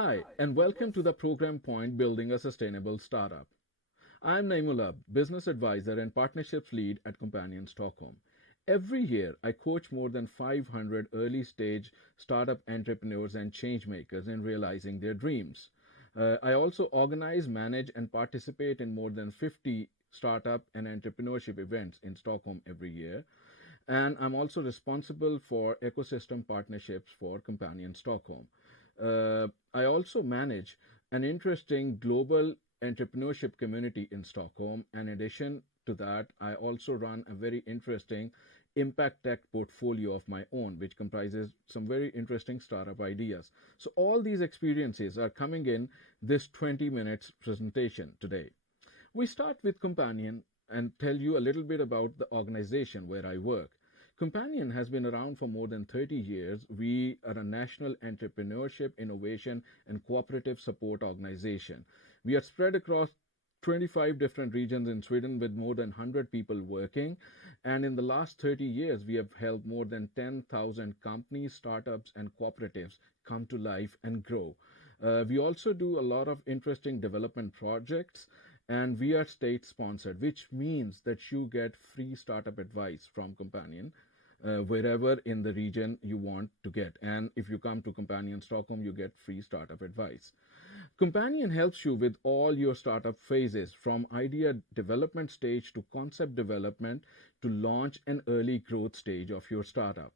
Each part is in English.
Hi, and welcome to the program point Building a Sustainable Startup. I'm Naimulab, business advisor and partnerships lead at Companion Stockholm. Every year, I coach more than 500 early stage startup entrepreneurs and change makers in realizing their dreams. I also organize, manage, and participate in more than 50 startup and entrepreneurship events in Stockholm every year. And I'm also responsible for ecosystem partnerships for Companion Stockholm. I also manage an interesting global entrepreneurship community in Stockholm. And in addition to that, I also run a very interesting impact tech portfolio of my own, which comprises some very interesting startup ideas. So, all these experiences are coming in this 20 minutes presentation today. We start with Companion and tell you a little bit about the organization where I work. Companion has been around for more than 30 years. We are a national entrepreneurship, innovation, and cooperative support organization. We are spread across 25 different regions in Sweden with more than 100 people working. And in the last 30 years, we have helped more than 10,000 companies, startups, and cooperatives come to life and grow. We also do a lot of interesting development projects, and we are state sponsored, which means that you get free startup advice from Companion wherever in the region you want to get. And if you come to Companion Stockholm, you get free startup advice. Companion helps you with all your startup phases from idea development stage to concept development to launch and early growth stage of your startup.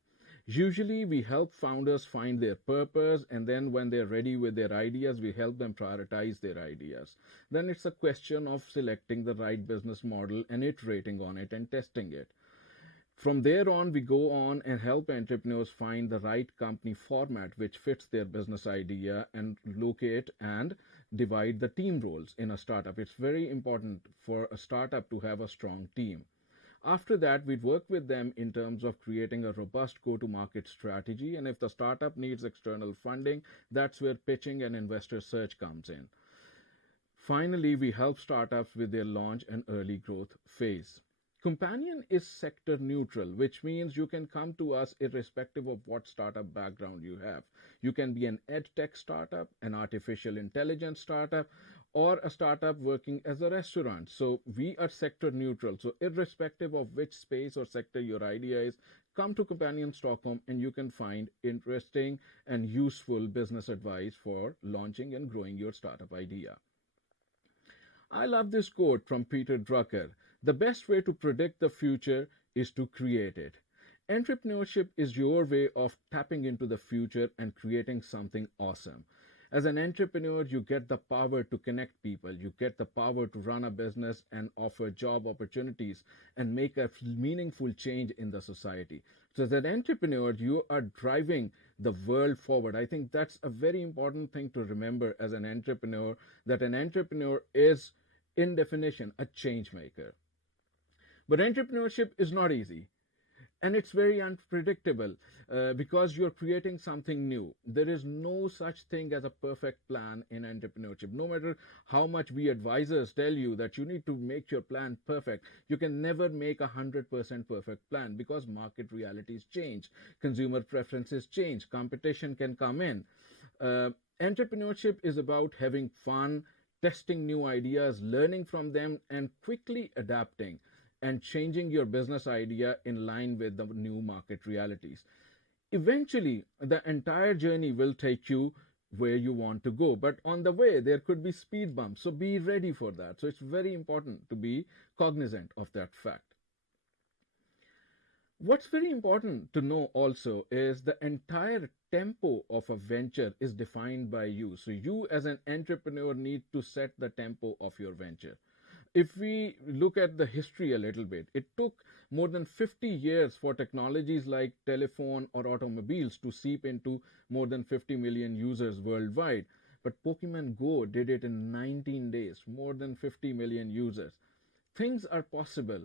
Usually, we help founders find their purpose, and then when they're ready with their ideas, we help them prioritize their ideas. Then it's a question of selecting the right business model and iterating on it and testing it. From there on, we go on and help entrepreneurs find the right company format which fits their business idea and locate and divide the team roles in a startup. It's very important for a startup to have a strong team. After that, we'd work with them in terms of creating a robust go to market strategy. And if the startup needs external funding, that's where pitching and investor search comes in. Finally, we help startups with their launch and early growth phase. Companion is sector neutral, which means you can come to us irrespective of what startup background you have. You can be an ed tech startup, an artificial intelligence startup, or a startup working as a restaurant. So we are sector neutral. So irrespective of which space or sector your idea is, come to Companion Stockholm and you can find interesting and useful business advice for launching and growing your startup idea. I love this quote from Peter Drucker. The best way to predict the future is to create it. Entrepreneurship is your way of tapping into the future and creating something awesome. As an entrepreneur, you get the power to connect people. You get the power to run a business and offer job opportunities and make a meaningful change in the society. So, as an entrepreneur, you are driving the world forward. I think that's a very important thing to remember as an entrepreneur, that an entrepreneur is, in definition, a change maker. But entrepreneurship is not easy. And it's very unpredictable because you're creating something new. There is no such thing as a perfect plan in entrepreneurship. No matter how much we advisors tell you that you need to make your plan perfect, you can never make 100% perfect plan because market realities change, consumer preferences change, competition can come in. Entrepreneurship is about having fun, testing new ideas, learning from them, and quickly adapting and changing your business idea in line with the new market realities. Eventually, the entire journey will take you where you want to go. But on the way, there could be speed bumps. So be ready for that. So it's very important to be cognizant of that fact. What's very important to know also is the entire tempo of a venture is defined by you. So you as an entrepreneur need to set the tempo of your venture. If we look at the history a little bit, it took more than 50 years for technologies like telephone or automobiles to seep into more than 50 million users worldwide. But Pokemon Go did it in 19 days, more than 50 million users. Things are possible.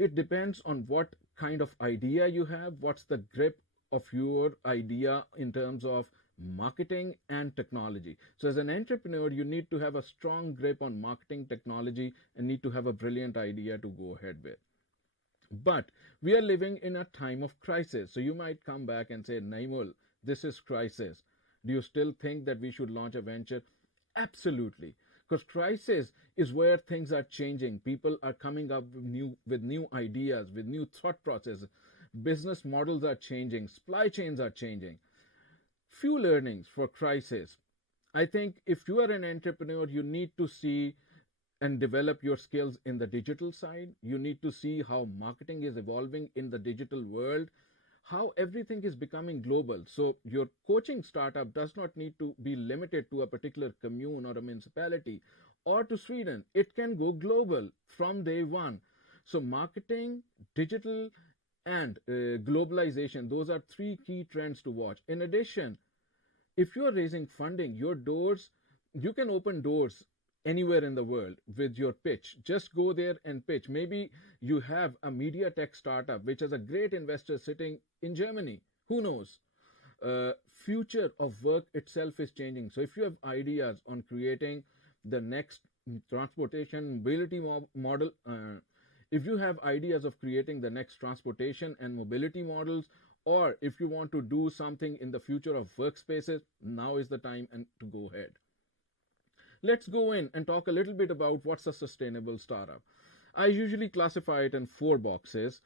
It depends on what kind of idea you have, what's the grip of your idea in terms of marketing and technology. So as an entrepreneur, you need to have a strong grip on marketing technology and need to have a brilliant idea to go ahead with. But we are living in a time of crisis. So you might come back and say, Naimul, this is crisis. Do you still think that we should launch a venture? Absolutely. Because crisis is where things are changing. People are coming up with new ideas, with new thought processes. Business models are changing, supply chains are changing. Few learnings for crisis. I think if you are an entrepreneur, you need to see and develop your skills in the digital side. You need to see how marketing is evolving in the digital world, how everything is becoming global. So, your coaching startup does not need to be limited to a particular commune or a municipality or to Sweden. It can go global from day one. So, marketing, digital, and globalization, those are three key trends to watch. In addition, if you're raising funding, you can open doors anywhere in the world with your pitch. Just go there and pitch. Maybe you have a media tech startup which has a great investor sitting in Germany. Who knows? Future of work itself is changing. So if you have ideas on creating the next transportation mobility model, if you have ideas of creating the next transportation and mobility models, or if you want to do something in the future of workspaces, now is the time and to go ahead. Let's go in and talk a little bit about what's a sustainable startup. I usually classify it in four boxes.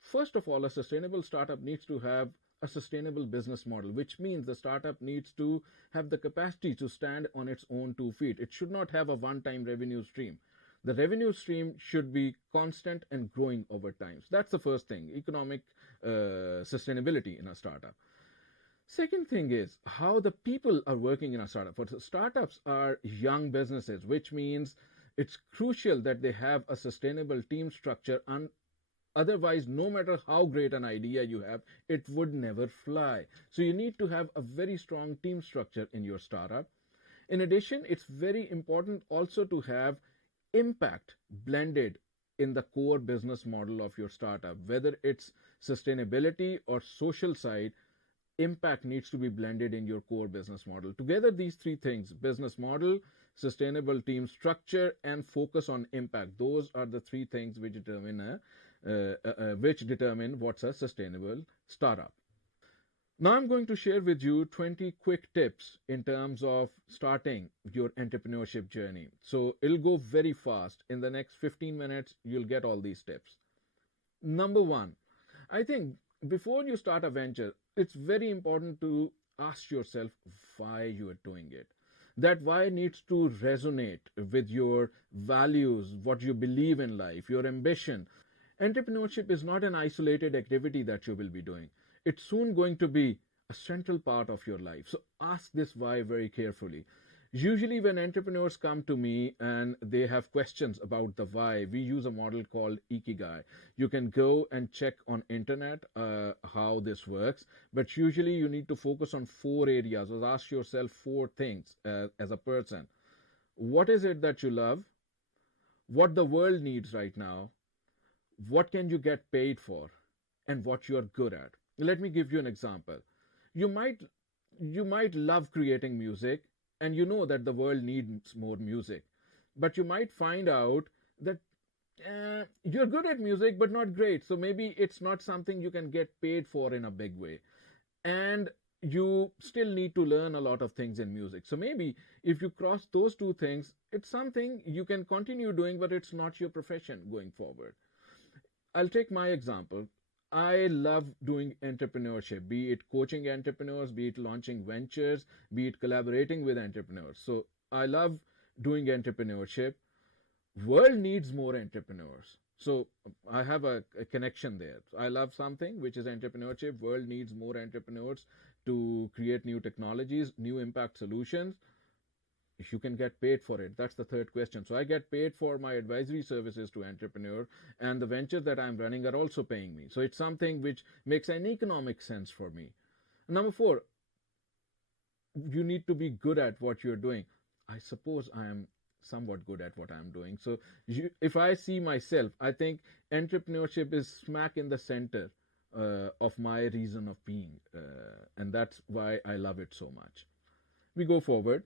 First of all, a sustainable startup needs to have a sustainable business model, which means the startup needs to have the capacity to stand on its own 2 feet. It should not have a one-time revenue stream. The revenue stream should be constant and growing over time. So that's the first thing, economic sustainability in a startup. Second thing is how the people are working in a startup. For startups are young businesses, which means it's crucial that they have a sustainable team structure. And otherwise, no matter how great an idea you have, it would never fly. So you need to have a very strong team structure in your startup. In addition, it's very important also to have impact blended in the core business model of your startup. Whether it's sustainability or social side, impact needs to be blended in your core business model. Together, these three things: business model, sustainable team structure, and focus on impact. Those are the three things which determine what's a sustainable startup. Now I'm going to share with you 20 quick tips in terms of starting your entrepreneurship journey. So it'll go very fast. In the next 15 minutes, you'll get all these tips. Number one, I think before you start a venture, it's very important to ask yourself why you are doing it. That why needs to resonate with your values, what you believe in life, your ambition. Entrepreneurship is not an isolated activity that you will be doing. It's soon going to be a central part of your life. So ask this why very carefully. Usually when entrepreneurs come to me and they have questions about the why, we use a model called Ikigai. You can go and check on internet how this works, but usually you need to focus on 4 areas or ask yourself 4 things as a person. What is it that you love? What the world needs right now? What can you get paid for? And what you're good at. Let me give you an example. You might love creating music, and you know that the world needs more music, but you might find out that you're good at music but not great, so maybe it's not something you can get paid for in a big way, and you still need to learn a lot of things in music. So maybe if you cross those 2 things, it's something you can continue doing, but it's not your profession going forward. I'll take my example. I love doing entrepreneurship, be it coaching entrepreneurs, be it launching ventures, be it collaborating with entrepreneurs. So I love doing entrepreneurship. World needs more entrepreneurs. So I have a connection there. I love something which is entrepreneurship. World needs more entrepreneurs to create new technologies, new impact solutions. If you can get paid for it, that's the third question. So I get paid for my advisory services to entrepreneur, and the ventures that I'm running are also paying me. So it's something which makes an economic sense for me. Number 4, you need to be good at what you're doing. I suppose I am somewhat good at what I'm doing. So if I see myself, I think entrepreneurship is smack in the center of my reason of being, and that's why I love it so much. We go forward.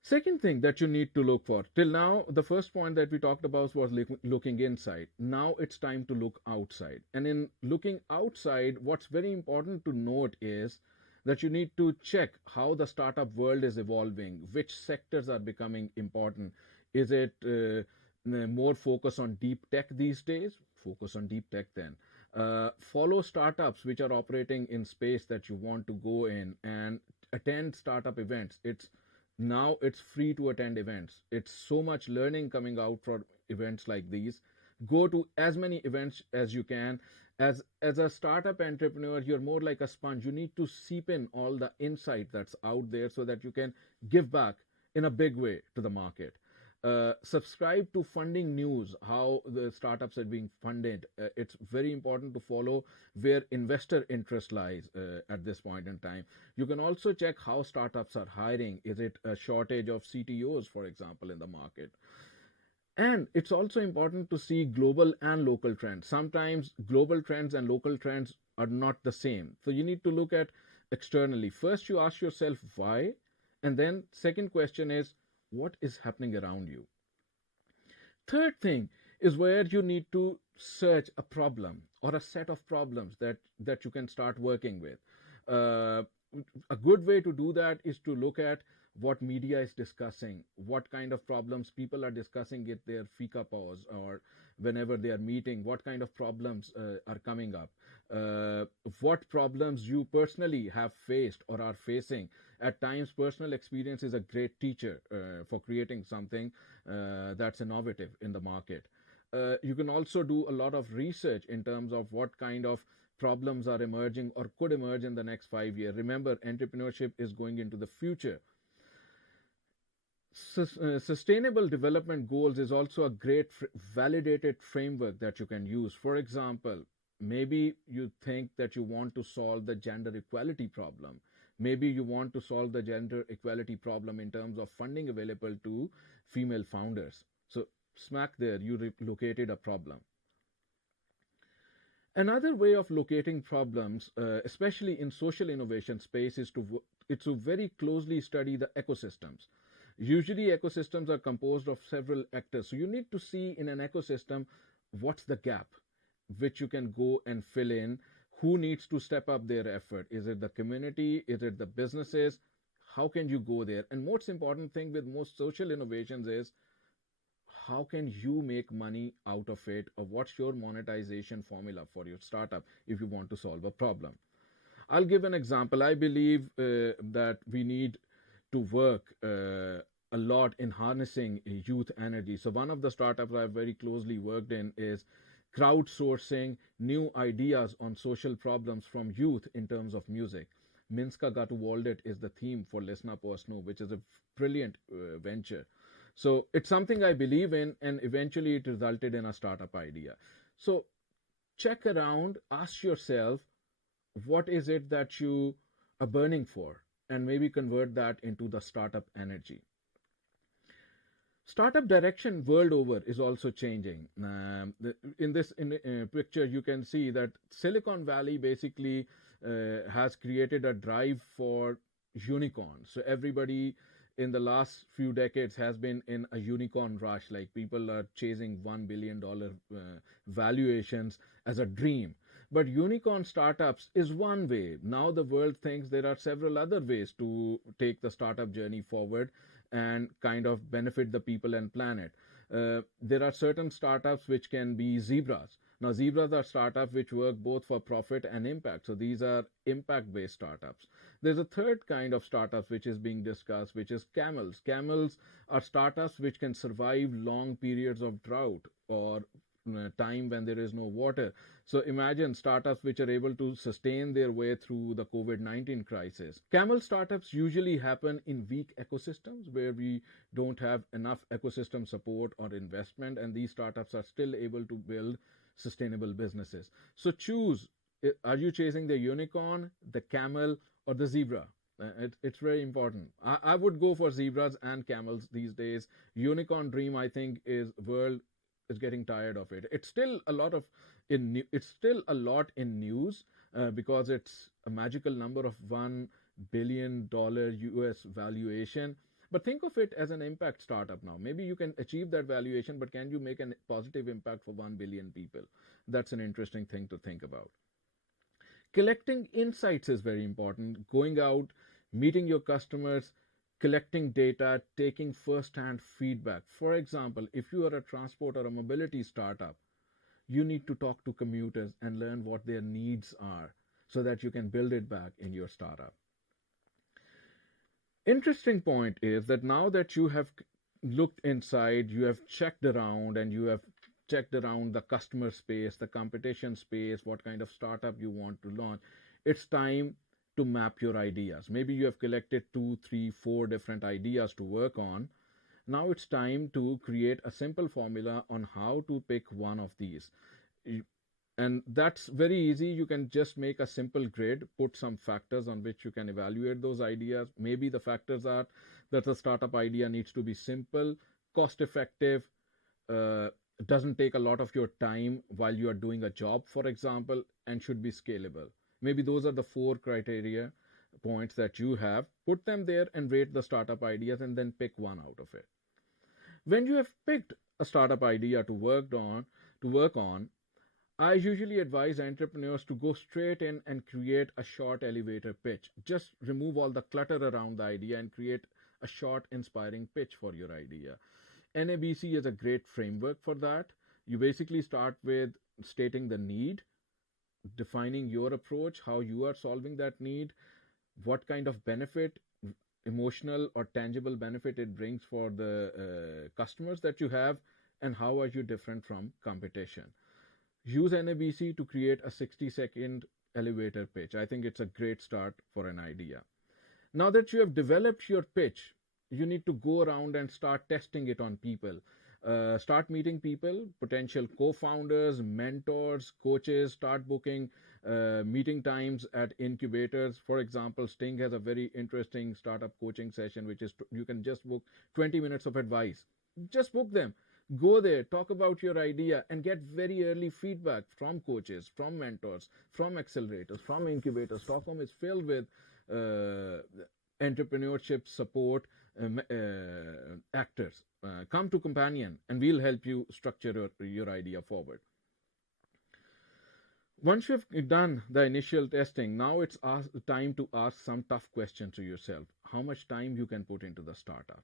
Second thing that you need to look for. Till now, the first point that we talked about was looking inside. Now it's time to look outside. And in looking outside, what's very important to note is that you need to check how the startup world is evolving, which sectors are becoming important. Is it more focus on deep tech these days? Focus on deep tech then. Follow startups which are operating in space that you want to go in, and attend startup events. It's free to attend events. It's so much learning coming out from events like these. Go to as many events as you can. As a startup entrepreneur, you're more like a sponge. You need to seep in all the insight that's out there so that you can give back in a big way to the market. Subscribe to funding news, how the startups are being funded. It's very important to follow where investor interest lies at this point in time. You can also check how startups are hiring. Is it a shortage of CTOs, for example, in the market? And it's also important to see global and local trends. Sometimes global trends and local trends are not the same. So you need to look at externally. First, you ask yourself why, and then second question is what is happening around you. Third thing is where you need to search a problem or a set of problems that you can start working with. Uh, a good way to do that is to look at what media is discussing, what kind of problems people are discussing at their fika pause or whenever they are meeting, what kind of problems are coming up, uh, what problems you personally have faced or are facing. At times, personal experience is a great teacher for creating something that's innovative in the market. You can also do a lot of research in terms of what kind of problems are emerging or could emerge in the next 5 years. Remember, entrepreneurship is going into the future. Sustainable development goals is also a great validated framework that you can use. For example, maybe you think that you want to solve the gender equality problem. Maybe you want to solve the gender equality problem in terms of funding available to female founders. So, smack there, you located a problem. Another way of locating problems, especially in social innovation space, is to very closely study the ecosystems. Usually, ecosystems are composed of several actors. So you need to see in an ecosystem what's the gap which you can go and fill in. Who needs to step up their effort? Is it the community? Is it the businesses? How can you go there? And most important thing with most social innovations is how can you make money out of it, or what's your monetization formula for your startup if you want to solve a problem. I'll give an example. I believe that we need to work a lot in harnessing youth energy. So one of the startups I've very closely worked in is crowdsourcing new ideas on social problems from youth in terms of music. Minska Gatu Waldet is the theme for Lesna Posno, which is a brilliant venture. So it's something I believe in, and eventually it resulted in a startup idea. So check around, ask yourself, what is it that you are burning for, and maybe convert that into the startup energy. Startup direction world over is also changing. In this picture, you can see that Silicon Valley basically has created a drive for unicorns. So everybody in the last few decades has been in a unicorn rush. Like people are chasing $1 billion valuations as a dream. But unicorn startups is one way. Now the world thinks there are several other ways to take the startup journey forward and kind of benefit the people and planet. There are certain startups which can be zebras. Now, zebras are startups which work both for profit and impact. So these are impact-based startups. There's a third kind of startups which is being discussed, which is camels. Camels are startups which can survive long periods of drought or time when there is no water. So imagine startups which are able to sustain their way through the COVID-19 crisis. Camel startups usually happen in weak ecosystems where we don't have enough ecosystem support or investment, and these startups are still able to build sustainable businesses. So choose, are you chasing the unicorn, the camel, or the zebra? It's very important. I would go for zebras and camels these days. Unicorn dream, I think, is world is getting tired of it. It's still a lot of it's still a lot in news because it's a magical number of $1 billion US valuation. But think of it as an impact startup now. Maybe you can achieve that valuation, but can you make a positive impact for 1 billion people? That's an interesting thing to think about. Collecting insights is very important. Going out, meeting your customers, collecting data, taking first hand feedback. For example, if you are a transport or a mobility startup, you need to talk to commuters and learn what their needs are so that you can build it back in your startup. Interesting point is that now that you have looked inside, you have checked around, and you have checked around the customer space, the competition space, what kind of startup you want to launch, it's time to map your ideas. Maybe you have collected two, three, four different ideas to work on. Now it's time to create a simple formula on how to pick one of these. And that's very easy. You can just make a simple grid, put some factors on which you can evaluate those ideas. Maybe the factors are that the startup idea needs to be simple, cost effective, uh, doesn't take a lot of your time while you are doing a job, for example, and should be scalable. Maybe those are the four criteria points that you have. Put them there and rate the startup ideas and then pick one out of it. When you have picked a startup idea to work on, I usually advise entrepreneurs to go straight in and create a short elevator pitch. Just remove all the clutter around the idea and create a short, inspiring pitch for your idea. NABC is a great framework for that. You basically start with stating the need, defining your approach, how you are solving that need, what kind of benefit, emotional or tangible benefit it brings for the customers that you have, and how are you different from competition. Use NABC to create a 60-second elevator pitch. I think it's a great start for an idea. Now that you have developed your pitch, you need to go around and start testing it on people. Start meeting people, potential co-founders, mentors, coaches. Start booking meeting times at incubators. For example, Sting has a very interesting startup coaching session, which is you can just book 20 minutes of advice. Just book them. Go there, talk about your idea, and get very early feedback from coaches, from mentors, from accelerators, from incubators. Stockholm is filled with uh, entrepreneurship support actors. Come to Companion, and we'll help you structure your idea forward. Once you've done the initial testing, now it's time to ask some tough questions to yourself. How much time you can put into the startup?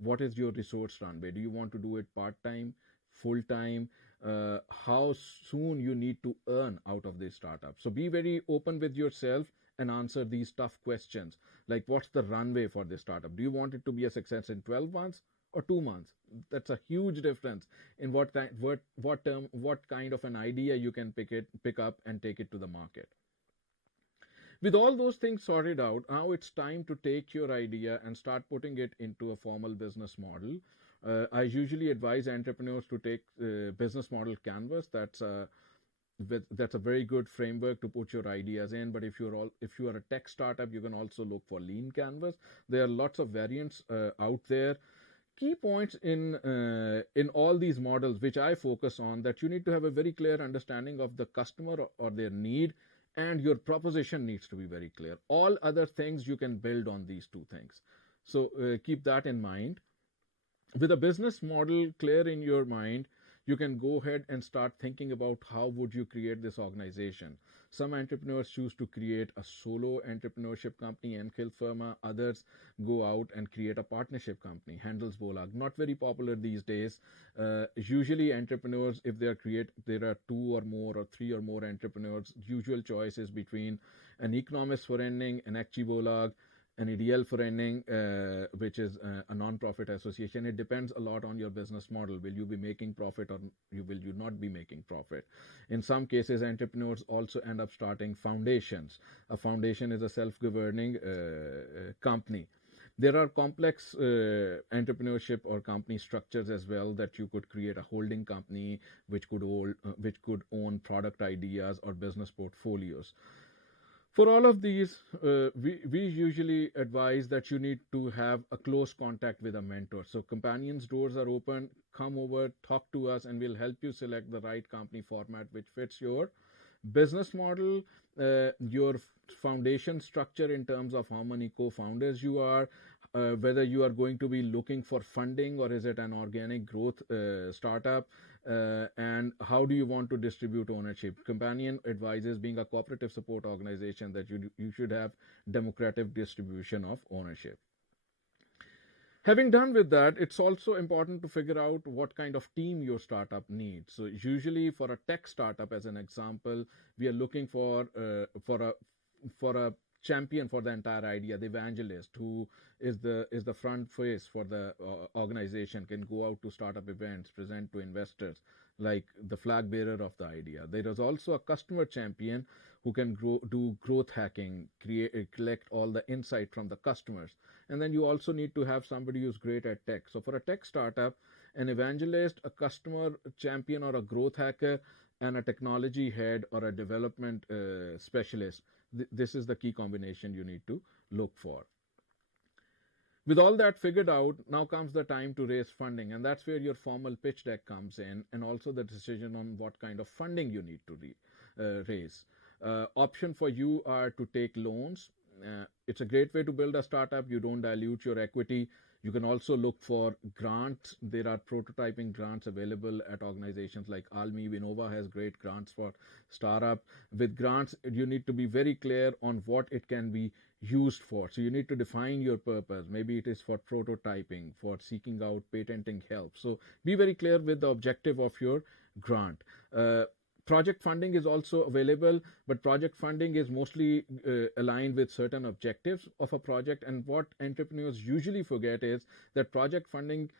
What is your resource runway? Do you want to do it part time, full time? How soon you need to earn out of this startup? So be very open with yourself and answer these tough questions. Like, what's the runway for this startup? Do you want it to be a success in 12 months or 2 months? That's a huge difference in what kind of an idea you can pick up and take it to the market. With all those things sorted out, now it's time to take your idea and start putting it into a formal business model. I usually advise entrepreneurs to take business model canvas. That's a very good framework to put your ideas in. But if you are a tech startup, you can also look for lean canvas. There are lots of variants out there. Key points in all these models, which I focus on, that you need to have a very clear understanding of the customer or their need, and your proposition needs to be very clear. All other things you can build on these two things. So keep that in mind. With a business model clear in your mind, you can go ahead and start thinking about how would you create this organization. Some entrepreneurs choose to create a solo entrepreneurship company, Enkhil Firma. Others go out and create a partnership company, Handelsbolag. Not very popular these days. Usually entrepreneurs, if there are two or more or three or more entrepreneurs, usual choice is between an Economistförening, an Aktiebolag, an Ideell Förening, which is a non-profit association. It depends a lot on your business model. Will you be making profit, or will you not be making profit? In some cases, entrepreneurs also end up starting foundations. A foundation is a self-governing company. There are complex entrepreneurship or company structures as well, that you could create a holding company which could own product ideas or business portfolios. For all of these, we usually advise that you need to have a close contact with a mentor. So Companion's doors are open. Come over, talk to us, and we'll help you select the right company format which fits your business model, your foundation structure in terms of how many co-founders you are, whether you are going to be looking for funding or is it an organic growth startup, and how do you want to distribute ownership. Companion advises being a cooperative support organization that you should have democratic distribution of ownership. Having done with that, it's also important to figure out what kind of team your startup needs. So usually for a tech startup, as an example, we are looking for a champion for the entire idea, the evangelist who is the front face for the organization, can go out to startup events, present to investors, like the flag bearer of the idea. There is also a customer champion who can do growth hacking, collect all the insight from the customers. And then you also need to have somebody who's great at tech. So for a tech startup, an evangelist, a customer champion, or a growth hacker, and a technology head or a development specialist, this is the key combination you need to look for. With all that figured out, now comes the time to raise funding, and that's where your formal pitch deck comes in, and also the decision on what kind of funding you need to raise. Option for you are to take loans. It's a great way to build a startup. You don't dilute your equity. You can also look for grants. There are prototyping grants available at organizations like Almi. Vinova has great grants for startup. With grants, you need to be very clear on what it can be used for. So you need to define your purpose. Maybe it is for prototyping, for seeking out patenting help. So be very clear with the objective of your grant. Project funding is also available, but project funding is mostly aligned with certain objectives of a project. And what entrepreneurs usually forget is that project funding,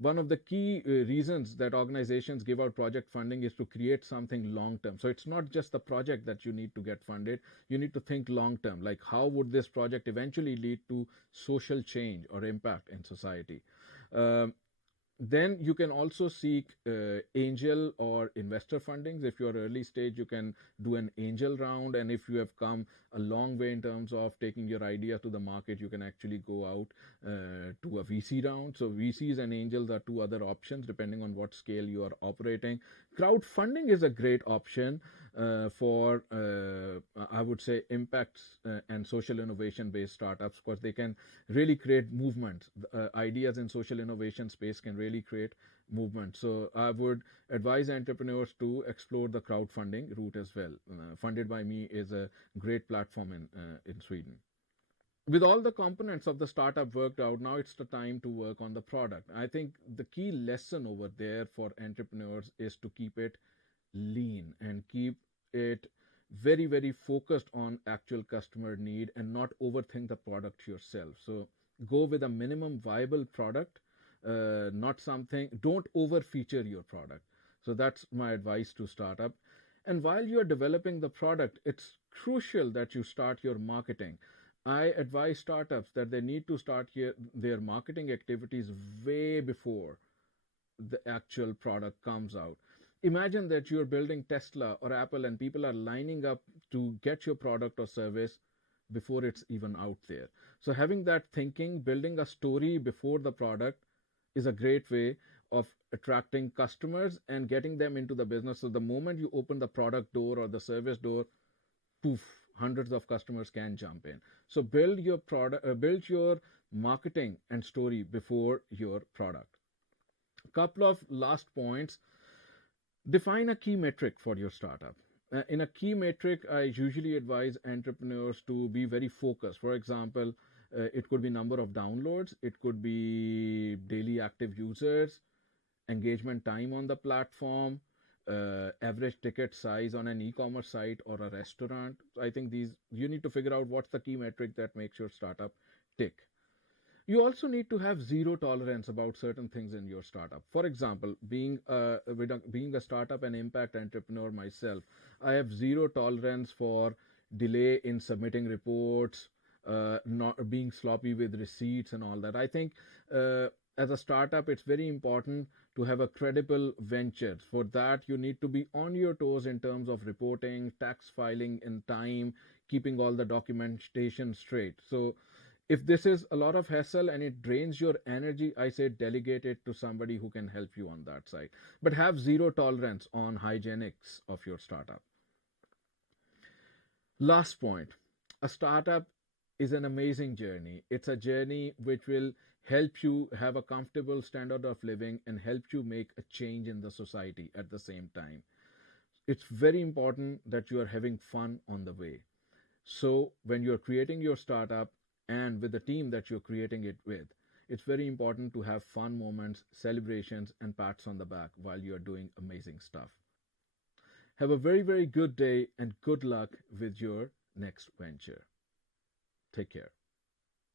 one of the key reasons that organizations give out project funding is to create something long term. So it's not just the project that you need to get funded. You need to think long term, like how would this project eventually lead to social change or impact in society. Then you can also seek angel or investor fundings. If you're early stage, you can do an angel round, and if you have come a long way in terms of taking your idea to the market, you can actually go out to a VC round. So VCs and angels are two other options depending on what scale you are operating. Crowdfunding is a great option for I would say impacts and social innovation based startups, because they can really create movements. Ideas in social innovation space can really create movement. So I would advise entrepreneurs to explore the crowdfunding route as well. Funded by Me is a great platform in Sweden. With all the components of the startup worked out, now it's the time to work on the product. I think the key lesson over there for entrepreneurs is to keep it lean and keep it very, very focused on actual customer need and not overthink the product yourself. So go with a minimum viable product, not something, don't over feature your product. So that's my advice to startup. And while you're developing the product, it's crucial that you start your marketing. I advise startups that they need to start their marketing activities way before the actual product comes out. Imagine that you're building Tesla or Apple and people are lining up to get your product or service before it's even out there. So having that thinking, building a story before the product is a great way of attracting customers and getting them into the business. So the moment you open the product door or the service door, poof, hundreds of customers can jump in. So build your product, build your marketing and story before your product. A couple of last points. Define a key metric for your startup. In a key metric, I usually advise entrepreneurs to be very focused. For example, it could be number of downloads, it could be daily active users, engagement time on the platform, average ticket size on an e-commerce site or a restaurant. I think you need to figure out what's the key metric that makes your startup tick. You also need to have zero tolerance about certain things in your startup. For example, being a startup and impact entrepreneur myself, I have zero tolerance for delay in submitting reports, not being sloppy with receipts and all that. I think as a startup, it's very important to have a credible venture. For that, you need to be on your toes in terms of reporting, tax filing in time, keeping all the documentation straight. So if this is a lot of hassle and it drains your energy, I say delegate it to somebody who can help you on that side. But have zero tolerance on hygienics of your startup. Last point, a startup is an amazing journey. It's a journey which will help you have a comfortable standard of living and help you make a change in the society at the same time. It's very important that you are having fun on the way. So, when you're creating your startup and with the team that you're creating it with, it's very important to have fun moments, celebrations, and pats on the back while you're doing amazing stuff. Have a very, very good day and good luck with your next venture. Take care.